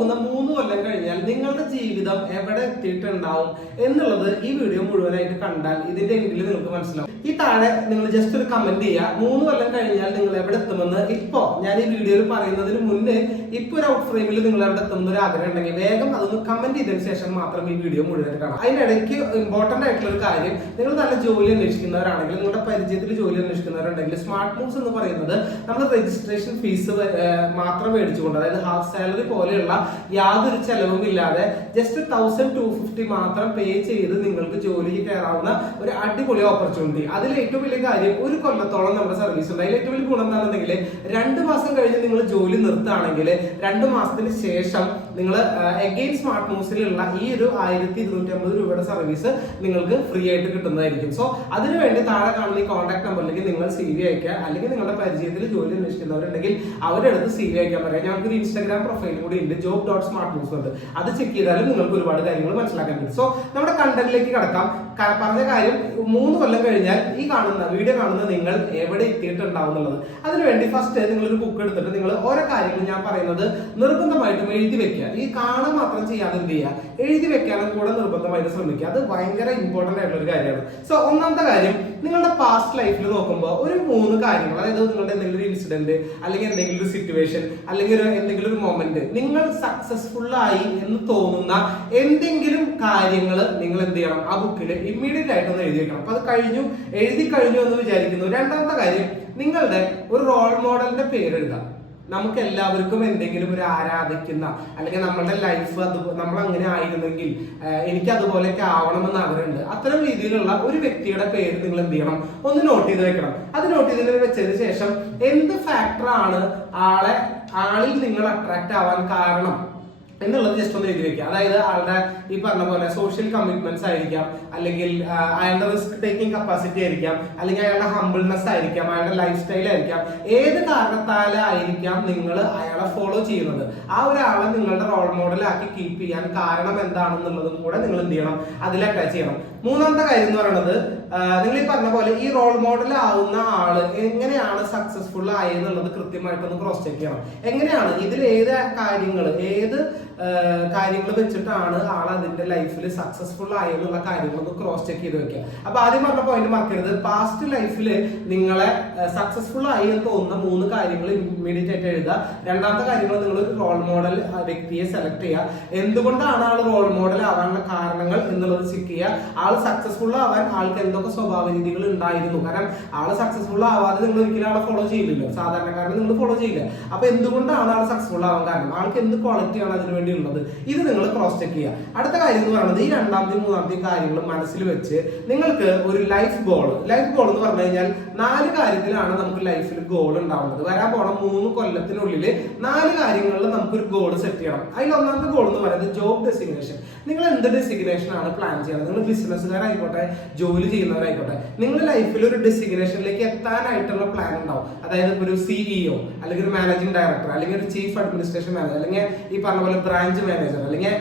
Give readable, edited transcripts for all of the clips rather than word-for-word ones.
പോകുന്ന 3 കൊല്ലം കഴിഞ്ഞാൽ നിങ്ങളുടെ ജീവിതം എവിടെ എത്തിയിട്ടുണ്ടാവും എന്നുള്ളത് ഈ വീഡിയോ മുഴുവനായിട്ട് കണ്ടാൽ ഇതിന്റെ എൻഡിൽ നിങ്ങൾക്ക് മനസ്സിലാവും. ഈ താഴെ നിങ്ങൾ ജസ്റ്റ് ഒരു കമന്റ് ചെയ്യുക, 3 കൊല്ലം കഴിഞ്ഞാൽ നിങ്ങൾ എവിടെ എത്തുമെന്ന്. ഇപ്പോ ഞാൻ ഈ വീഡിയോയിൽ പറയുന്നതിന് മുന്നേ ഇപ്പൊ ഒരു ഔട്ട് ഫ്രെയിമിൽ നിങ്ങൾ എവിടെ എത്തുന്ന ഒരു ആഗ്രഹം ഉണ്ടെങ്കിൽ വേഗം അതൊന്ന് കമന്റ് ചെയ്തതിനു ശേഷം മാത്രം ഈ വീഡിയോ മുഴുവനായിട്ട് കാണാം. അതിനിടയ്ക്ക് ഇമ്പോർട്ടന്റ് ആയിട്ടുള്ള ഒരു കാര്യം, നിങ്ങൾ നല്ല ജോലി അന്വേഷിക്കുന്നവരാണെങ്കിൽ, നിങ്ങളുടെ പരിചയത്തിൽ ജോലി അന്വേഷിക്കുന്നവരുണ്ടെങ്കിൽ, സ്മാർട്ട് മൂവ്സ് എന്ന് പറയുന്നത് നമ്മൾ രജിസ്ട്രേഷൻ ഫീസ് മാത്രം മേടിച്ചുകൊണ്ട്, അതായത് ഹാഫ് സാലറി പോലെയുള്ള യാതൊരു ചെലവും ഇല്ലാതെ ജസ്റ്റ് 1250 മാത്രം പേ ചെയ്ത് നിങ്ങൾക്ക് ജോലിക്ക് കയറാവുന്ന ഒരു അടിപൊളി ഓപ്പർച്യൂണിറ്റി. അതിൽ ഏറ്റവും വലിയ കാര്യം, 1 കൊല്ലത്തോളം നമ്മുടെ സർവീസ് ഉണ്ട്. അതിൽ ഏറ്റവും വലിയ ഗുണം എന്താണെന്നുണ്ടെങ്കിൽ 2 മാസം കഴിഞ്ഞ് നിങ്ങൾ ജോലി നിർത്തുകയാണെങ്കിൽ 2 മാസത്തിന് ശേഷം നിങ്ങൾ അഗെയിൻ സ്മാർട്ട് മൂവ്സിലുള്ള ഈ ഒരു 1250 രൂപയുടെ സർവീസ് നിങ്ങൾക്ക് ഫ്രീ ആയിട്ട് കിട്ടുന്നതായിരിക്കും. സോ അതിനുവേണ്ടി താഴെ കാണുന്ന ഈ കോൺടാക്ട് നമ്പറിലേക്ക് നിങ്ങൾ CV അയക്കുക, അല്ലെങ്കിൽ നിങ്ങളുടെ പരിചയത്തിൽ ജോലി അന്വേഷിക്കുന്നവരുണ്ടെങ്കിൽ അവരുടെ അടുത്ത് CV അയക്കാൻ പറയാം. ഞങ്ങൾക്ക് ഒരു ഇൻസ്റ്റാഗ്രാം പ്രൊഫൈൽ കൂടി ഉണ്ട്, job.smartmoves ഉണ്ട്. അത് ചെക്ക് ചെയ്താലും നിങ്ങൾക്ക് ഒരുപാട് കാര്യങ്ങൾ മനസ്സിലാക്കാൻ പറ്റും. സോ നമ്മുടെ കണ്ടന്റിലേക്ക് കടക്കാം. പറഞ്ഞ കാര്യം, 3 കൊല്ലം കഴിഞ്ഞാൽ ഈ വീഡിയോ കാണുന്ന നിങ്ങൾ എവിടെ എത്തിയിട്ടുണ്ടാവും എന്നുള്ളത്. അതിനുവേണ്ടി ഫസ്റ്റ് നിങ്ങൾ ഒരു ബുക്ക് എടുത്തിട്ട് നിങ്ങൾ ഓരോ കാര്യങ്ങളും ഞാൻ പറയുന്നത് നിർബന്ധമായിട്ടും എഴുതി വെക്കുക. ഈ കാണാൻ മാത്രം ചെയ്യാതെ എന്ത് ചെയ്യുക, എഴുതി വെക്കാനും കൂടെ നിർബന്ധമായിട്ട് ശ്രമിക്കുക. അത് ഭയങ്കര ഇമ്പോർട്ടന്റ് ആയിട്ടുള്ള ഒരു കാര്യമാണ്. സോ ഒന്നാമത്തെ കാര്യം, നിങ്ങളുടെ പാസ്റ്റ് ലൈഫിൽ നോക്കുമ്പോൾ ഒരു 3 കാര്യങ്ങൾ, അതായത് നിങ്ങളുടെ എന്തെങ്കിലും ഒരു ഇൻസിഡന്റ്, അല്ലെങ്കിൽ എന്തെങ്കിലും ഒരു സിറ്റുവേഷൻ, അല്ലെങ്കിൽ എന്തെങ്കിലും ഒരു മൊമെന്റ്, നിങ്ങൾ സക്സസ്ഫുൾ ആയി എന്ന് തോന്നുന്ന എന്തെങ്കിലും കാര്യങ്ങൾ നിങ്ങൾ എന്ത് ചെയ്യണം, ആ ബുക്കിൽ ഇമ്മീഡിയറ്റ് ആയിട്ട് ഒന്ന് എഴുതി വെക്കണം. അപ്പൊ അത് എഴുതി കഴിഞ്ഞു എന്ന് വിചാരിക്കുന്നു. രണ്ടാമത്തെ കാര്യം, നിങ്ങളുടെ ഒരു റോൾ മോഡലിന്റെ പേര് എഴുതാം. നമുക്ക് എല്ലാവർക്കും എന്തെങ്കിലും ഒരു ആരാധിക്കുന്ന, അല്ലെങ്കിൽ നമ്മളുടെ ലൈഫ് നമ്മൾ അങ്ങനെ ആയിരുന്നെങ്കിൽ എനിക്ക് അതുപോലെയൊക്കെ ആവണമെന്ന് ആഗ്രഹമുണ്ട്, അത്തരം രീതിയിലുള്ള ഒരു വ്യക്തിയുടെ പേര് നിങ്ങൾ എന്ത് ചെയ്യണം, ഒന്ന് നോട്ട് ചെയ്ത് വെക്കണം. അത് നോട്ട് ചെയ്ത് വെച്ചതിന് ശേഷം എന്ത് ഫാക്ടറാണ് ആളിൽ നിങ്ങൾ അട്രാക്ട് ആവാൻ കാരണം എന്നുള്ളത് ജസ്റ്റ് ഒന്ന് എഴുതി വെക്കുക. അതായത് ആളുടെ ഈ പറഞ്ഞ പോലെ സോഷ്യൽ കമ്മിറ്റ്മെന്റ്സ് ആയിരിക്കാം, അല്ലെങ്കിൽ അയാളുടെ റിസ്ക് ടേക്കിംഗ് കപ്പാസിറ്റി ആയിരിക്കാം, അല്ലെങ്കിൽ അയാളുടെ ഹംബിൾനെസ് ആയിരിക്കാം, അയാളുടെ ലൈഫ് സ്റ്റൈൽ ആയിരിക്കാം. ഏത് കാരണത്താലായിരിക്കാം നിങ്ങൾ അയാളെ ഫോളോ ചെയ്യുന്നത്, ആ ഒരാളെ നിങ്ങളുടെ റോൾ മോഡലാക്കി കീപ്പ് ചെയ്യാൻ കാരണം എന്താണെന്നുള്ളതും കൂടെ നിങ്ങൾ എന്ത് ചെയ്യണം, അതിൽ അറ്റാച്ച് ചെയ്യണം. മൂന്നാമത്തെ കാര്യം എന്ന് പറയുന്നത്, നിങ്ങൾ ഈ പറഞ്ഞ പോലെ ഈ റോൾ മോഡൽ ആവുന്ന ആള് എങ്ങനെയാണ് സക്സസ്ഫുൾ ആയെന്നുള്ളത് കൃത്യമായിട്ടൊന്ന് ക്രോസ് ചെക്ക് ചെയ്യണം. എങ്ങനെയാണ്, ഇതിൽ ഏത് കാര്യങ്ങൾ വെച്ചിട്ടാണ് ആൾ അതിന്റെ ലൈഫിൽ സക്സസ്ഫുൾ ആയെന്നുള്ള കാര്യങ്ങളൊന്ന് ക്രോസ് ചെക്ക് ചെയ്ത് വെക്കുക. അപ്പൊ ആദ്യം പറഞ്ഞ പോയിന്റ് മറക്കരുത്, പാസ്റ്റ് ലൈഫിൽ നിങ്ങളെ സക്സസ്ഫുൾ ആയി എന്ന് തോന്നുന്ന 3 കാര്യങ്ങൾ ഇമ്മീഡിയറ്റ് ആയിട്ട് എഴുതുക. രണ്ടാമത്തെ കാര്യങ്ങൾ, നിങ്ങൾ ഒരു റോൾ മോഡൽ വ്യക്തിയെ സെലക്ട് ചെയ്യുക. എന്തുകൊണ്ടാണ് ആൾ റോൾ മോഡൽ ആവാനുള്ള കാരണങ്ങൾ എന്നുള്ളത് ചെക്ക് ചെയ്യുക. ആൾ സക്സസ്ഫുൾ ആവാൻ ആൾക്ക് എന്തൊക്കെ സ്വഭാവ രീതികൾ ഉണ്ടായിരുന്നു. കാരണം ആൾ സക്സസ്ഫുൾ ആവാതെ നിങ്ങൾ ഒരിക്കലും ആളെ ഫോളോ ചെയ്യില്ലല്ലോ, സാധാരണക്കാരനെ നിങ്ങൾ ഫോളോ ചെയ്യില്ല. അപ്പൊ എന്തുകൊണ്ടാണ് ആൾ സക്സസ്ഫുൾ ആവാൻ കാരണം, ആൾക്ക് എന്ത് ക്വാളിറ്റിയാണ് അതിന് വേണ്ടി ഉള്ളത്, ഇത് നിങ്ങൾ ക്രോസ് ചെക്ക് ചെയ്യുക. അടുത്ത കാര്യം എന്ന് പറയുന്നത്, ഈ 2ാമത്തെയും 3ാമത്തെയും കാര്യങ്ങൾ മനസ്സിൽ വെച്ച് നിങ്ങൾക്ക് ഒരു ലൈഫ് ഗോൾ എന്ന് പറഞ്ഞു കഴിഞ്ഞാൽ 4 കാര്യത്തിലാണ് നമുക്ക് ലൈഫിൽ ഗോൾ ഉണ്ടാവുന്നത്. വരാൻ പോണ 3 കൊല്ലത്തിനുള്ളിൽ 4 കാര്യങ്ങളിൽ നമുക്കൊരു ഗോൾ സെറ്റ് ചെയ്യണം. അതിൽ ഒന്നാമത്തെ ഗോൾ എന്ന് പറയുന്നത് ജോബ് ഡെസിഗ്നേഷൻ. നിങ്ങൾ എന്ത് ഡെസിഗ്നേഷൻ ആണ് പ്ലാൻ ചെയ്യണം, നിങ്ങൾ ബിസിനസ്സുകാരായിക്കോട്ടെ ജോലി ചെയ്യുന്നവരായിക്കോട്ടെ, നിങ്ങളുടെ ലൈഫിൽ ഒരു ഡെസിഗ്നേഷനിലേക്ക് എത്താനായിട്ടുള്ള പ്ലാൻ ഉണ്ടാവും. അതായത് ഇപ്പോൾ ഒരു CEO, അല്ലെങ്കിൽ ഒരു മാനേജിംഗ് ഡയറക്ടർ, അല്ലെങ്കിൽ ഒരു ചീഫ് അഡ്മിനിസ്ട്രേഷൻ മാനേജർ, അല്ലെങ്കിൽ ഈ പറഞ്ഞ പോലെ ബ്രാഞ്ച് മാനേജർ, അല്ലെങ്കിൽ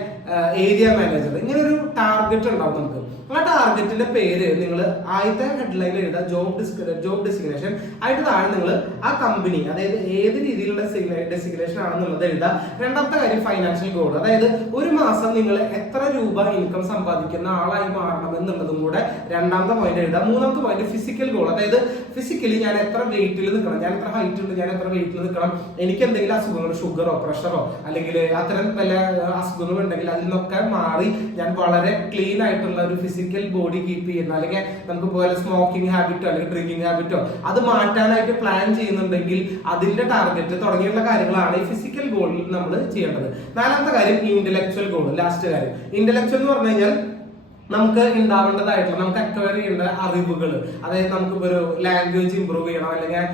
ഏരിയ മാനേജർ, ഇങ്ങനെ ഒരു ടാർഗറ്റ് ഉണ്ടാവും നമുക്ക്. ആ ടാർഗറ്റിന്റെ പേര് നിങ്ങൾ ആദ്യത്തെ ഹെഡ്ലൈൻ എഴുതുക, ജോബ് ഡെസിഗ്നേഷൻ. ആയിട്ട് താഴെ നിങ്ങൾ ആ കമ്പനി, അതായത് ഏത് രീതിയിലുള്ള ഡെസിഗ്നേഷൻ ആണെന്നുള്ളത് എഴുതുക. രണ്ടാമത്തെ കാര്യം ഫൈനാൻഷ്യൽ ഗോൾ, അതായത് ഒരു മാസം നിങ്ങൾ എത്ര രൂപ ഇൻകം സമ്പാദിക്കുന്ന ആളായി മാറണം എന്നുള്ളതും കൂടെ രണ്ടാമത്തെ പോയിന്റ് എഴുതുക. മൂന്നാമത്തെ പോയിന്റ് ഫിസിക്കൽ ഗോൾ, അതായത് ഫിസിക്കലി ഞാൻ എത്ര വെയിറ്റിൽ നിൽക്കണം, ഞാൻ എത്ര ഹൈറ്റ് ഉണ്ട്, ഞാൻ എത്ര വെയിറ്റിൽ നിൽക്കണം, എനിക്ക് എന്തെങ്കിലും അസുഖങ്ങൾ, ഷുഗറോ പ്രഷറോ അല്ലെങ്കിൽ അത്തരം പല അസുഖങ്ങൾ ഉണ്ടെങ്കിൽ അതിൽ നിന്നൊക്കെ മാറി ഞാൻ വളരെ ക്ലീൻ ആയിട്ടുള്ള ഒരു ഫിസിക്കൽ ബോഡി കീപ്പ് ചെയ്യുന്ന, അല്ലെങ്കിൽ നമുക്ക് പോലെ സ്മോക്കിംഗ് ഹാബിറ്റോ അല്ലെങ്കിൽ ഡ്രിങ്കിങ് ഹാബിറ്റോ അത് മാറ്റാനായിട്ട് പ്ലാൻ ചെയ്യുന്നുണ്ടെങ്കിൽ അതിന്റെ ടാർഗറ്റ് തുടങ്ങിയുള്ള കാര്യങ്ങളാണ് ഈ ഫിസിക്കൽ ഗോളിൽ നമ്മൾ ചെയ്യേണ്ടത്. 4ാമത്തെ കാര്യം ഇന്റലക്ച്വൽ ഗോൾ. ലാസ്റ്റ് കാര്യം ഇന്റലക്ച്വൽ എന്ന് പറഞ്ഞു കഴിഞ്ഞാൽ നമുക്ക് ഉണ്ടാവേണ്ടതായിട്ടുള്ള, നമുക്ക് അക്വയർ ചെയ്യേണ്ട അറിവുകൾ, അതായത് നമുക്ക് ഒരു ലാംഗ്വേജ് ഇമ്പ്രൂവ് ചെയ്യണം, അല്ലെങ്കിൽ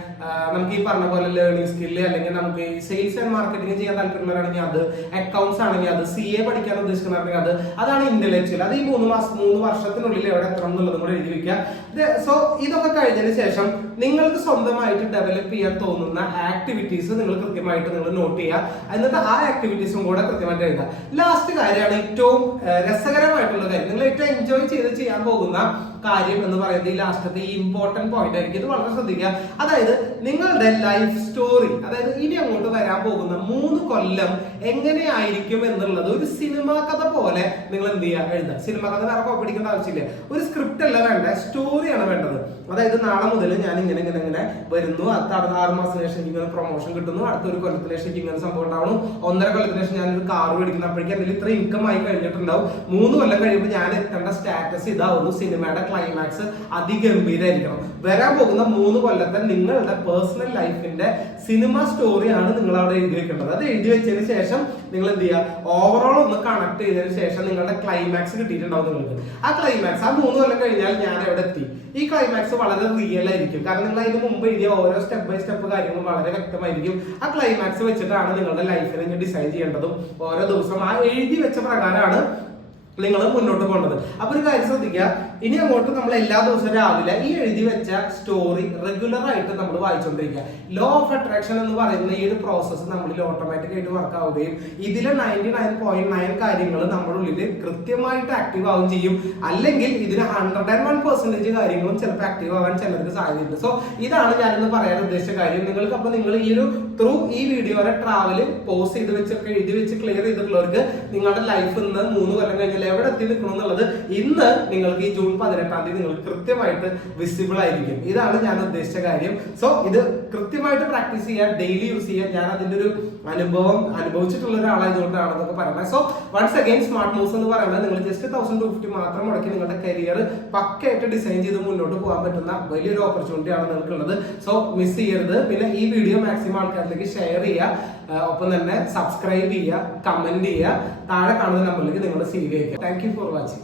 നമുക്ക് ഈ പറഞ്ഞ പോലെ ലേണിംഗ് സ്കില്ല്, അല്ലെങ്കിൽ നമുക്ക് ഈ സെയിൽസ് ആൻഡ് മാർക്കറ്റിംഗ് ചെയ്യാൻ താല്പര്യമുള്ളവരാണെങ്കിൽ അത്, അക്കൗണ്ട്സ് ആണെങ്കിൽ അത്, CA പഠിക്കാൻ ഉദ്ദേശിക്കുന്നവരാണെങ്കിൽ അതാണ് ഇന്റലക്ച്വൽ. അത് ഈ 3 വർഷത്തിനുള്ളിൽ എവിടെ എത്തണം എന്നുള്ളതും കൂടെ എഴുതി വെക്കുക. സോ ഇതൊക്കെ കഴിഞ്ഞതിന് ശേഷം നിങ്ങൾക്ക് സ്വന്തമായിട്ട് ഡെവലപ്പ് ചെയ്യാൻ തോന്നുന്ന ആക്ടിവിറ്റീസ് നിങ്ങൾ കൃത്യമായിട്ട് നിങ്ങൾ നോട്ട് ചെയ്യുക. എന്നിട്ട് ആ ആക്ടിവിറ്റീസും കൂടെ കൃത്യമായിട്ട് എഴുതുക. ലാസ്റ്റ് കാര്യമാണ് ഏറ്റവും രസകരമായിട്ടുള്ള കാര്യം, നിങ്ങൾ ഏറ്റവും എൻജോയ് ചെയ്ത് ചെയ്യാൻ പോകുന്ന കാര്യം എന്ന് പറയുന്നത് ഈ ലാസ്റ്റത്തെ ഈ ഇമ്പോർട്ടന്റ് പോയിന്റ് ആയിരിക്കും. ഇത് വളരെ ശ്രദ്ധിക്കുക. അതായത് നിങ്ങളുടെ ലൈഫ് സ്റ്റോറി, അതായത് ഇനി അങ്ങോട്ട് വരാൻ പോകുന്ന 3 കൊല്ലം എങ്ങനെയായിരിക്കും എന്നുള്ളത് ഒരു സിനിമാ കഥ പോലെ നിങ്ങൾ എന്ത് ചെയ്യുക, എഴുതുക. സിനിമാ കഥ വേറെ കോപ്പിടിക്കേണ്ട ആവശ്യമില്ല. ഒരു സ്ക്രിപ്റ്റ് അല്ല വേണ്ട, സ്റ്റോറിയാണ് വേണ്ടത്. അതായത് നാളെ മുതൽ ഞാൻ ഇങ്ങനെ വരുന്നു, അടുത്ത 6 മാസത്തിന് ശേഷം എനിക്ക് ഇങ്ങനെ പ്രൊമോഷൻ കിട്ടുന്നു, അടുത്ത 1 കൊല്ലത്തിന് ശേഷം എനിക്ക് ഇങ്ങനെ സംഭവം ഉണ്ടാവണം, 1.5 കൊല്ലത്തിന് ശേഷം ഞാനൊരു കാർ മേടിക്കുന്നു, അപ്പോഴേക്കും അതിൽ ഇത്ര ഇൻകം ആയി കഴിഞ്ഞിട്ടുണ്ടാവും, 3 കൊല്ലം കഴിയുമ്പോൾ ഞാൻ എത്തേണ്ട സ്റ്റാറ്റസ് ഇതാവുന്നു, സിനിമയുടെ ക്ലൈമാക്സ് അതിഗംഭീരമായിരിക്കണം. വരാൻ പോകുന്ന 3 കൊല്ലത്തെ നിങ്ങളുടെ പേഴ്സണൽ ലൈഫിന്റെ സിനിമ സ്റ്റോറിയാണ് നിങ്ങൾ അവിടെ എഴുതി വെക്കേണ്ടത്. അത് എഴുതി വെച്ചതിന് ശേഷം നിങ്ങൾ എന്ത് ചെയ്യുക, ഓവറോൾ ഒന്ന് കണക്ട് ചെയ്തതിന് ശേഷം നിങ്ങളുടെ ക്ലൈമാക്സ് കിട്ടിയിട്ടുണ്ടാവും നിങ്ങൾക്ക്. ആ ക്ലൈമാക്സ്, ആ 3 കൊല്ലം കഴിഞ്ഞാൽ ഞാൻ എവിടെ എത്തി, ഈ ക്ലൈമാക്സ് വളരെ റിയൽ ആയിരിക്കും. കാരണം നിങ്ങൾ അതിന് മുമ്പ് എഴുതിയ ഓരോ സ്റ്റെപ്പ് ബൈ സ്റ്റെപ്പ് കാര്യങ്ങളും വളരെ വ്യക്തമായിരിക്കും. ആ ക്ലൈമാക്സ് വെച്ചിട്ടാണ് നിങ്ങളുടെ ലൈഫിനെ ഡിസൈൻ ചെയ്യേണ്ടതും. ഓരോ ദിവസം ആ എഴുതി വെച്ച പ്രകാരമാണ് നിങ്ങൾ മുന്നോട്ട് പോകേണ്ടത്. അപ്പൊ ഒരു കാര്യം ശ്രദ്ധിക്കുക, ഇനി അങ്ങോട്ട് നമ്മൾ എല്ലാ ദിവസവും രാവിലെ ഈ എഴുതി വെച്ച സ്റ്റോറി റെഗുലർ ആയിട്ട് നമ്മൾ വായിച്ചുകൊണ്ടിരിക്കുക. ലോ ഓഫ് അട്രാക്ഷൻ എന്ന് പറയുന്ന ഈ ഒരു പ്രോസസ്സ് നമ്മളിൽ ഓട്ടോമാറ്റിക് ആയിട്ട് വർക്ക് ആവുകയും ഇതിലെ 99.9 കാര്യങ്ങൾ നമ്മുടെ ഉള്ളിൽ കൃത്യമായിട്ട് ആക്റ്റീവ് ആവുകയും ചെയ്യും. അല്ലെങ്കിൽ ഇതിന് 101% കാര്യങ്ങളും ചിലപ്പോൾ ആക്റ്റീവ് ആവാൻ ചിലർക്ക് സാധ്യതയുണ്ട്. സോ ഇതാണ് ഞാനിന്ന് പറയാൻ ഉദ്ദേശിച്ച കാര്യം. നിങ്ങൾക്ക് അപ്പൊ നിങ്ങൾ ഈ ഒരു ഈ വീഡിയോയുടെ ട്രാവൽ പോസ് ചെയ്ത് വെച്ചൊക്കെ എഴുതി വെച്ച് ക്ലിയർ ചെയ്തിട്ടുള്ളവർക്ക് നിങ്ങളുടെ ലൈഫ് ഇന്ന് 3 കൊല്ലം കഴിഞ്ഞാൽ എവിടെ എത്തി നിൽക്കണം എന്നുള്ളത് ഇന്ന് നിങ്ങൾക്ക് ഈ ജൂൺ 18-ാം തീയതി നിങ്ങൾക്ക് കൃത്യമായിട്ട് വിസിബിൾ ആയിരിക്കും. ഇതാണ് ഞാൻ ഉദ്ദേശിച്ച കാര്യം. സോ ഇത് കൃത്യമായിട്ട് പ്രാക്ടീസ് ചെയ്യാൻ, ഡെയിലി യൂസ് ചെയ്യാൻ. ഞാൻ അതിന്റെ ഒരു അനുഭവിച്ചിട്ടുള്ള ഒരാളായതുകൊണ്ടാണ് അതൊക്കെ പറയുന്നത്. So once again smart moves എന്ന് പറയുന്നത് നിങ്ങൾ ജസ്റ്റ് 1250 മാത്രം മുടക്കി നിങ്ങളുടെ കരിയർ പക്കയായിട്ട് ഡിസൈൻ ചെയ്ത് മുന്നോട്ട് പോകാൻ പറ്റുന്ന വലിയൊരു ഓപ്പർച്യൂണിറ്റി ആണ് നിങ്ങൾക്കുള്ളത്. സോ മിസ് ചെയ്യരുത്. പിന്നെ ഈ വീഡിയോ മാക്സിമം ആൾക്കാരിലേക്ക് ഷെയർ ചെയ്യുക, ഒപ്പം തന്നെ സബ്സ്ക്രൈബ് ചെയ്യുക, കമന്റ് ചെയ്യുക, താഴെ കാണുന്ന നമ്പറിലേക്ക് നിങ്ങൾ സേവ് ചെയ്യുക. Thank you for watching.